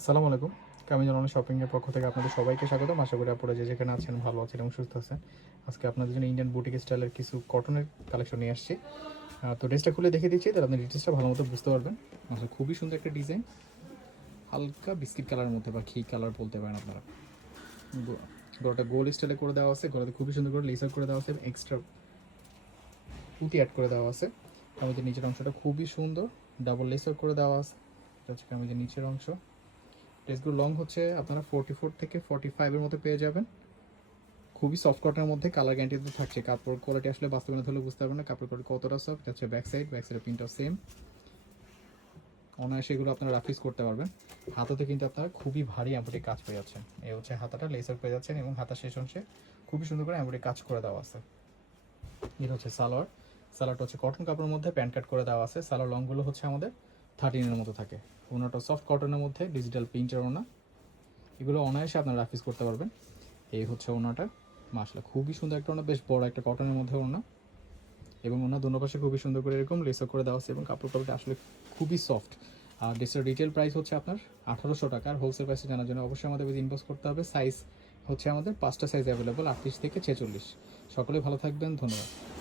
আসসালামু আলাইকুম। কামিজন অনেক শপিংয়ের পক্ষ থেকে আপনাদের সবাইকে স্বাগতম। আশা করি আপনারা যে যেখানে আছেন ভালো আছেন এবং সুস্থ আছেন। আজকে আপনাদের জন্য ইন্ডিয়ান বুটিক স্টাইলের কিছু কটনের কালেকশন নিয়ে আসছি। তো ড্রেসটা খুলে দেখে দিচ্ছি, তাহলে আপনি ডিটেলসটা ভালো মতো বুঝতে পারবেন। আসলে খুবই সুন্দর একটা ডিজাইন হালকা বিস্কিট কালারের মধ্যে বা ঘি কালার বলতে পারেন আপনারা। গো- গলাটা গোল স্টাইলে করে দেওয়া আছে গলাতে খুবই সুন্দর করে লেসার করে দেওয়া আছে এক্সট্রা পুঁতি অ্যাড করে দেওয়া আছে। কামিজের নিচের অংশটা খুবই সুন্দর ডাবল লেসার করে দেওয়া আছে। এটা হচ্ছে কামিজের নিচের অংশ। ড্রেসগুলো লং হচ্ছে, আপনারা ফোরটি ফোর থেকে ফোরটি ফাইভের মধ্যে পেয়ে যাবেন। খুবই সফট কটনের মধ্যে কালার গ্যারান্টি তো থাকছে। কাপড় কোয়ালিটি আসলে বাস্তবে না ধরলে বুঝতে পারবেন না কাপড় কোয়ালিটি কতটা সফট হচ্ছে ব্যাক সাইড ব্যাক সাইডের প্রিন্টও সেম অনায়াসে এগুলো আপনারা রাফিস করতে পারবেন। হাতাতে কিন্তু আপনারা খুবই ভারী অ্যাম্বুটি কাজ পেয়ে যাচ্ছেন। এই হচ্ছে হাতাটা লেসার পেয়ে যাচ্ছেন এবং হাতা শেষ অংশে খুবই সুন্দর করে অ্যাম্বুটি কাজ করে দেওয়া আছে। এটা হচ্ছে সালোয়ার। সালোয়ারটা হচ্ছে কটন কাপড়ের মধ্যে প্যান্ট কাট করে দেওয়া আছে। সালোয়ার লংগুলো হচ্ছে আমাদের থার্টিনের মতো থাকে। ওনাটা সফট কটনের মধ্যে ডিজিটাল প্রিন্টের ওনা। এগুলো অনায়াসে আপনারা রাফিস করতে পারবেন। এই হচ্ছে ওনাটা। মাসলা খুবই সুন্দর একটা ওনা, বেশ বড় একটা কটনের মধ্যে ওনা। এবং ওনা দোনো পাশে খুবই সুন্দর করে এরকম লেসার করে দেওয়া আছে এবং কাপড় কাপড়টা আসলে খুবই সফট আর ড্রেসের রিটেল প্রাইস হচ্ছে আপনার আঠারোশো টাকা। আর হোলসেল প্রাইসে জানার জন্য অবশ্যই আমাদের ইনভেস্ট করতে হবে। সাইজ হচ্ছে আমাদের পাঁচটা সাইজ অ্যাভেলেবল আটত্রিশ থেকে ছেচল্লিশ। সকলে ভালো থাকবেন, ধন্যবাদ।